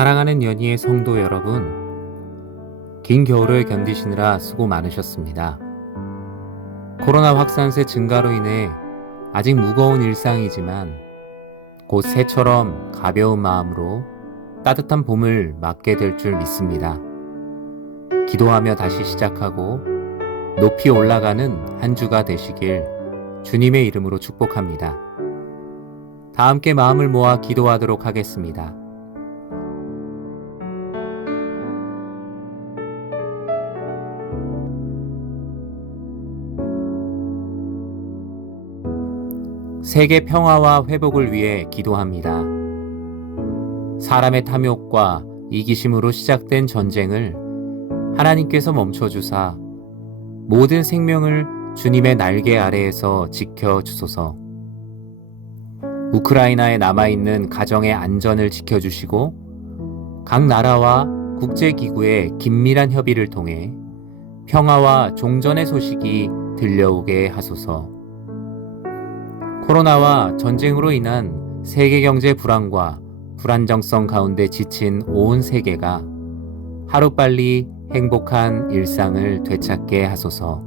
사랑하는 연희의 성도 여러분, 긴 겨울을 견디시느라 수고 많으셨습니다. 코로나 확산세 증가로 인해 아직 무거운 일상이지만 곧 새처럼 가벼운 마음으로 따뜻한 봄을 맞게 될 줄 믿습니다. 기도하며 다시 시작하고 높이 올라가는 한 주가 되시길 주님의 이름으로 축복합니다. 다 함께 마음을 모아 기도하도록 하겠습니다. 세계 평화와 회복을 위해 기도합니다. 사람의 탐욕과 이기심으로 시작된 전쟁을 하나님께서 멈춰주사 모든 생명을 주님의 날개 아래에서 지켜주소서. 우크라이나에 남아있는 가정의 안전을 지켜주시고 각 나라와 국제기구의 긴밀한 협의를 통해 평화와 종전의 소식이 들려오게 하소서. 코로나와 전쟁으로 인한 세계 경제 불안과 불안정성 가운데 지친 온 세계가 하루빨리 행복한 일상을 되찾게 하소서.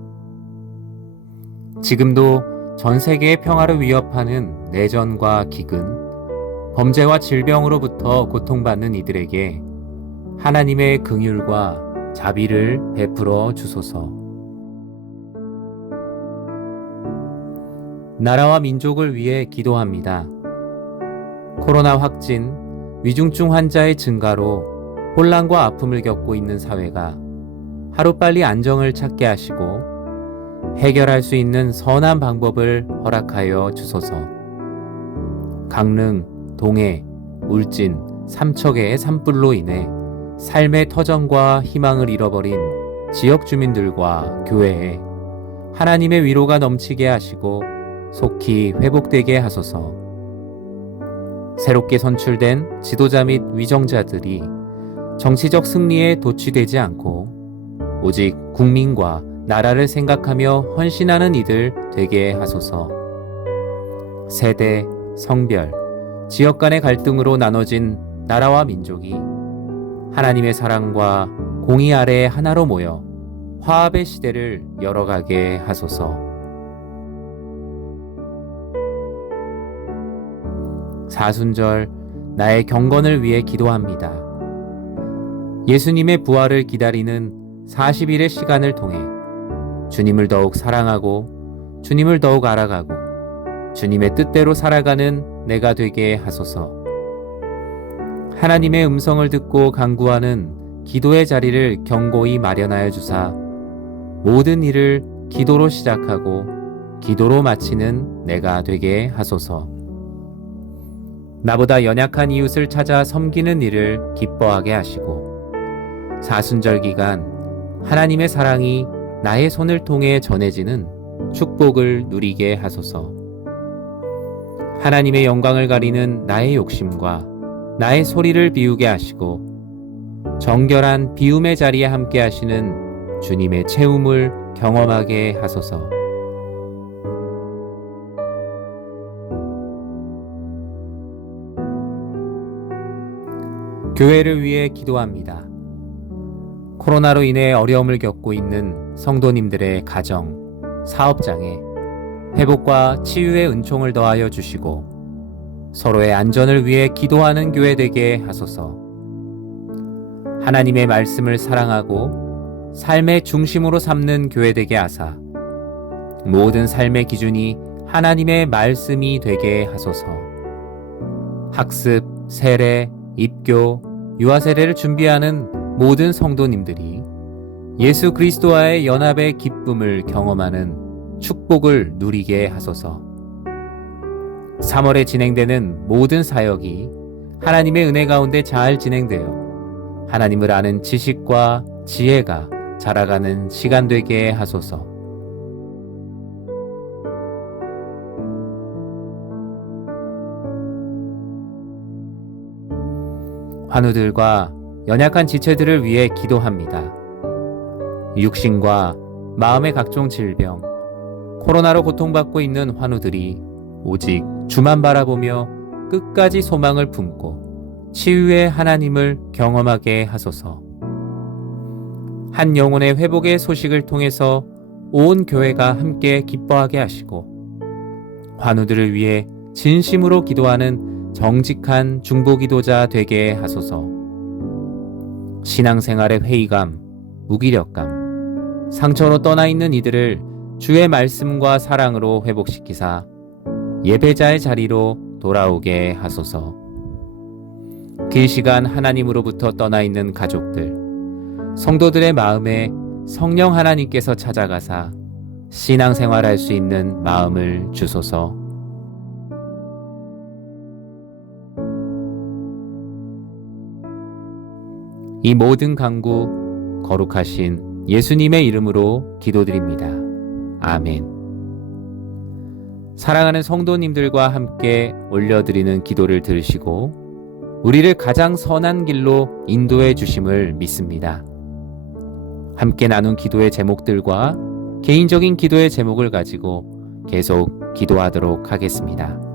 지금도 전 세계의 평화를 위협하는 내전과 기근, 범죄와 질병으로부터 고통받는 이들에게 하나님의 긍휼과 자비를 베풀어 주소서. 나라와 민족을 위해 기도합니다. 코로나 확진, 위중증 환자의 증가로 혼란과 아픔을 겪고 있는 사회가 하루빨리 안정을 찾게 하시고 해결할 수 있는 선한 방법을 허락하여 주소서. 강릉, 동해, 울진, 삼척의 산불로 인해 삶의 터전과 희망을 잃어버린 지역 주민들과 교회에 하나님의 위로가 넘치게 하시고 속히 회복되게 하소서. 새롭게 선출된 지도자 및 위정자들이 정치적 승리에 도취되지 않고 오직 국민과 나라를 생각하며 헌신하는 이들 되게 하소서. 세대, 성별, 지역 간의 갈등으로 나눠진 나라와 민족이 하나님의 사랑과 공의 아래 하나로 모여 화합의 시대를 열어가게 하소서. 사순절 나의 경건을 위해 기도합니다. 예수님의 부활을 기다리는 40일의 시간을 통해 주님을 더욱 사랑하고 주님을 더욱 알아가고 주님의 뜻대로 살아가는 내가 되게 하소서. 하나님의 음성을 듣고 간구하는 기도의 자리를 견고히 마련하여 주사 모든 일을 기도로 시작하고 기도로 마치는 내가 되게 하소서. 나보다 연약한 이웃을 찾아 섬기는 일을 기뻐하게 하시고 사순절 기간 하나님의 사랑이 나의 손을 통해 전해지는 축복을 누리게 하소서. 하나님의 영광을 가리는 나의 욕심과 나의 소리를 비우게 하시고 정결한 비움의 자리에 함께 하시는 주님의 채움을 경험하게 하소서. 교회를 위해 기도합니다. 코로나로 인해 어려움을 겪고 있는 성도님들의 가정, 사업장에 회복과 치유의 은총을 더하여 주시고 서로의 안전을 위해 기도하는 교회 되게 하소서. 하나님의 말씀을 사랑하고 삶의 중심으로 삼는 교회 되게 하사 모든 삶의 기준이 하나님의 말씀이 되게 하소서. 학습, 세례, 입교, 유아 세례를 준비하는 모든 성도님들이 예수 그리스도와의 연합의 기쁨을 경험하는 축복을 누리게 하소서. 3월에 진행되는 모든 사역이 하나님의 은혜 가운데 잘 진행되어 하나님을 아는 지식과 지혜가 자라가는 시간 되게 하소서. 환우들과 연약한 지체들을 위해 기도합니다. 육신과 마음의 각종 질병, 코로나로 고통받고 있는 환우들이 오직 주만 바라보며 끝까지 소망을 품고 치유의 하나님을 경험하게 하소서. 한 영혼의 회복의 소식을 통해서 온 교회가 함께 기뻐하게 하시고 환우들을 위해 진심으로 기도하는 정직한 중보기도자 되게 하소서. 신앙생활의 회의감, 무기력감, 상처로 떠나 있는 이들을 주의 말씀과 사랑으로 회복시키사 예배자의 자리로 돌아오게 하소서. 긴 시간 하나님으로부터 떠나 있는 가족들, 성도들의 마음에 성령 하나님께서 찾아가사 신앙생활할 수 있는 마음을 주소서. 이 모든 간구 거룩하신 예수님의 이름으로 기도드립니다. 아멘. 사랑하는 성도님들과 함께 올려드리는 기도를 들으시고 우리를 가장 선한 길로 인도해 주심을 믿습니다. 함께 나눈 기도의 제목들과 개인적인 기도의 제목을 가지고 계속 기도하도록 하겠습니다.